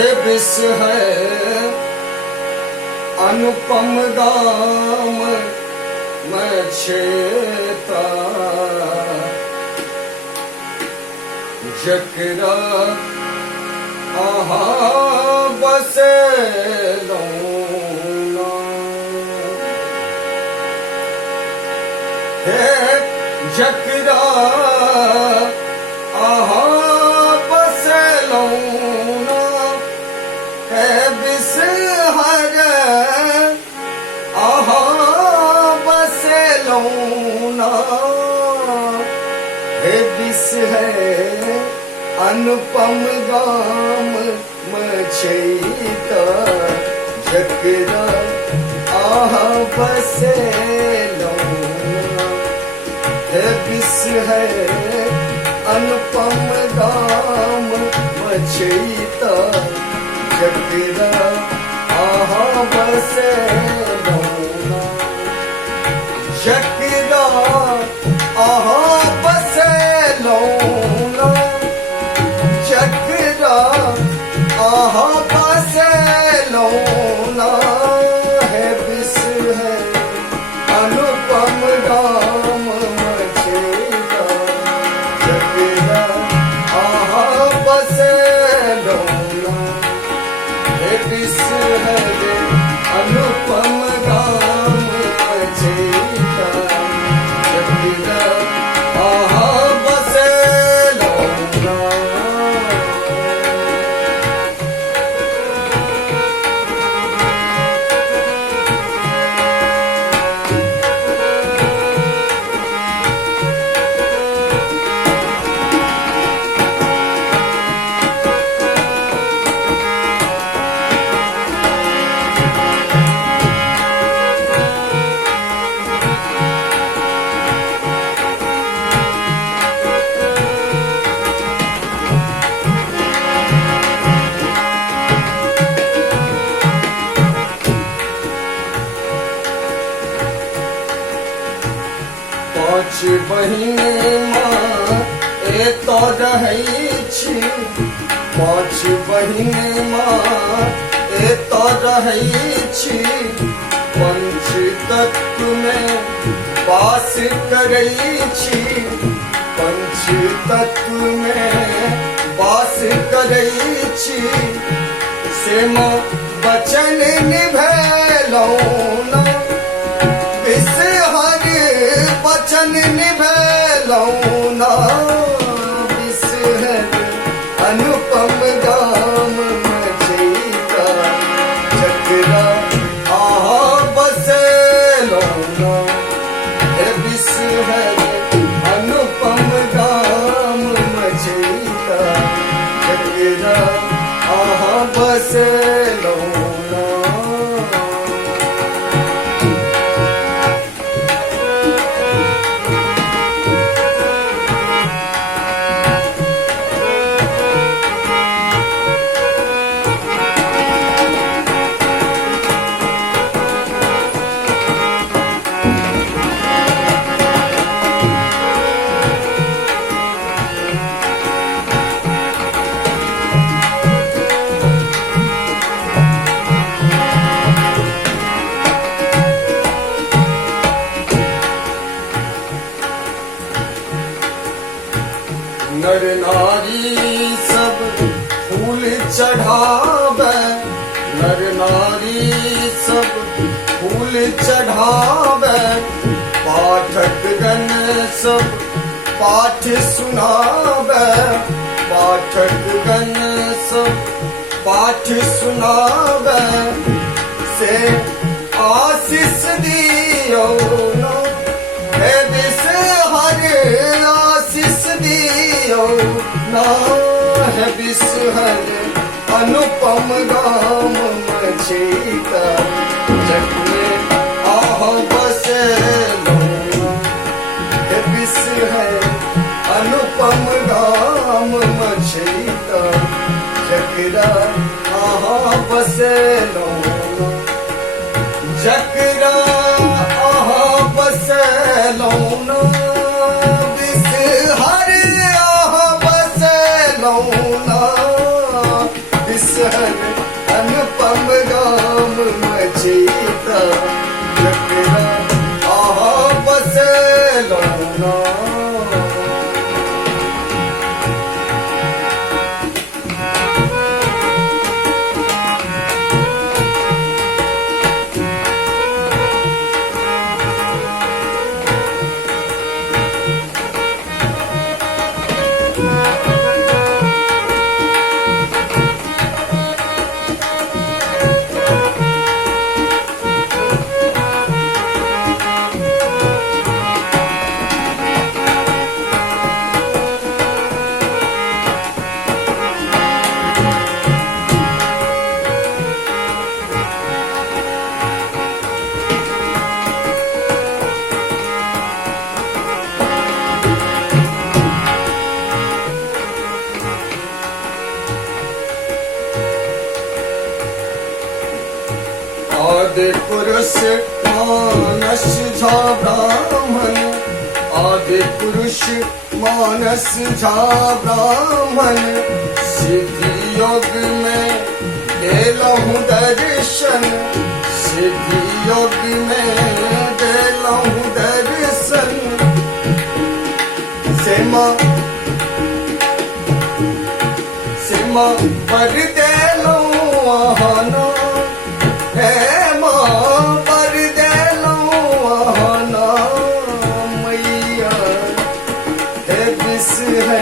हे विष है अनुपम दाम मैं छेता, जकरा आहा बसे लौना, हे जकरा आहा बसे लौना, हे विष है आहा बसे लौना, हे विष है अनुपम गाम मचैता, जकरा आहा बसे लौना, हे विष है अनुपम गाम मचैता, जकरा आहा बसे लौना, जकरा आहा बसे लौना, जकरा आहा बसे लौना, है विष है अनुपम गाम मचैता, जकरा आहा बसे लौना, है विष है अनुपम गाम मचैता, जकरा आहा बसे लौना। पाँच बहिने माँ ए तो रहै छी, पाँच बहिने माँ ए तो रहै छी, पंच तत्व में वास करै छी, पंच तत्व में वास करै छी, से माँ वचन निभैलौं ना, विष हरि वचन निभैलौं ना, विष हरि अनुपम गाम मचैता, जकरा आहा बसे लौना, हे विष हरि अनुपम गाम मचैता, जकरा आहा बसे लौना। नर नारी सब फूल चढ़ावे, नर नारी सब फूल चढ़ावे, पाठक गण सब पाठ सुनावे, पाठक गण सब पाठ सुनावे, से आशीष दियो ना, हे विष हरि आशीष दियो ना, है विष हरि अनुपम गाम मचैता, जकरा आहा बसे लौना, है विष हरि अनुपम गाम मचैता, जकरा आहा बसे लौना, जकरा आहा बसे लौना, विष हरि आहा बसे लौना, विष हरि जकरा आहा बसेलो ना। आदि पुरुष मानस झा ब्राह्मण, आदि पुरुष मानस झा ब्राह्मण, सिद्धि योग में देलहु दर्शन, सिद्धि योग में देलहु दर्शन। सेमा सेमा पर देलहु आहाना, पर देलो आहाना मैया, हे विष है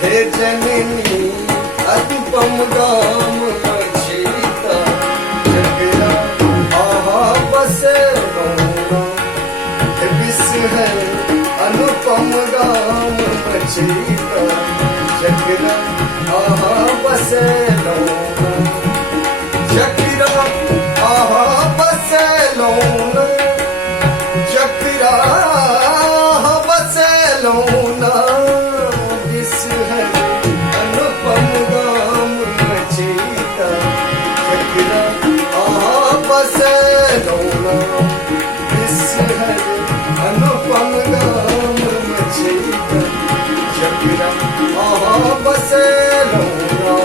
हे जननी अनुपम गाम सीता, जकरा आहा बसेलो ना। हे विष है अनुपम गाम सीता, जकरा आहा बसेलो ना। जकरा आहा बसेलो ना, जकरा आहा बसेलो ना। विष है अनुपम गाम सीता, जकरा आहा बसेलो ना। विष है अनुपम गाम सीता, जकरा आहा बसेलो ना।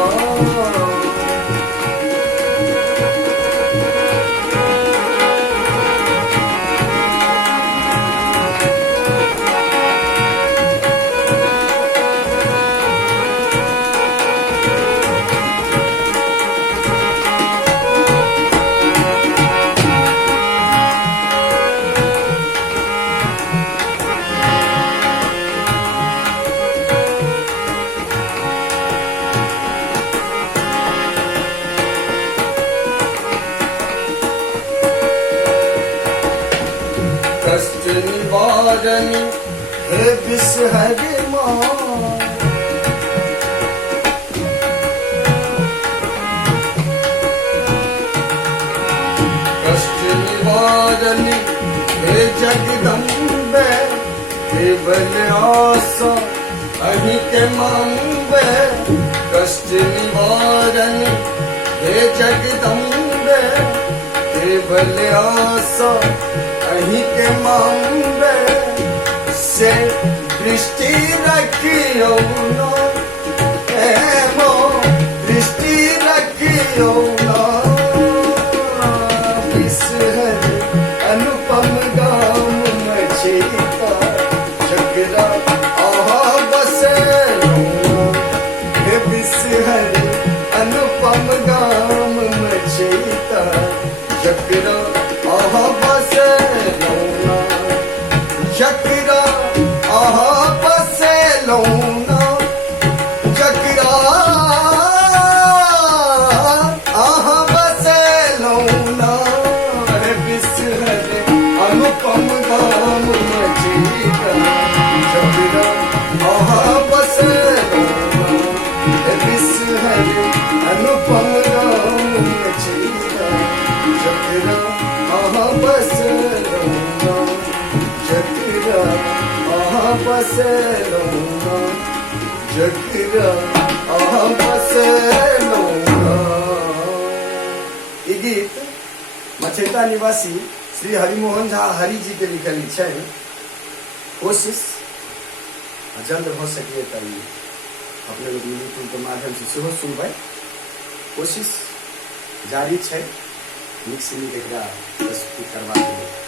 कष्ट निवारण हे विष हरि मां, कष्ट निवारण हे जगदम्बे, केवल आशा अहि के मांगे। कष्ट निवारण हे जगदम्बे, केवल आशा अहि के मांगे। से दृष्टि रखियो ना, हे मो दृष्टि रखियो ना। विष है अनुपम गाम सीता, जकरा आहा बसेलो ना। हे विष है अनुपम गाम सीता, जकरा आहा बसेलो ना। जकरा आहा बसेलो ना, जकरा आहा बसेलो ना। हे विष है अनुपम गाम सीता, जकरा आहा बसेलो ना। हे विष है अनुपम गाम सीता, जकरा आहा बसेलो ना। जकरा आहा बसेलो ना, जकरा आहा बसेलो ना। ये गीत मछेता निवासी श्री हरिमोहन झा हरि जी के लिखल छै। कोशिश जल्द हो सके तो अपने लोग यूट्यूब के माध्यम से सेहो सुनबै, कोशिश जारी छै। મિક્સની કંઈક પ્રસ્તુતિ કરવા જોઈએ.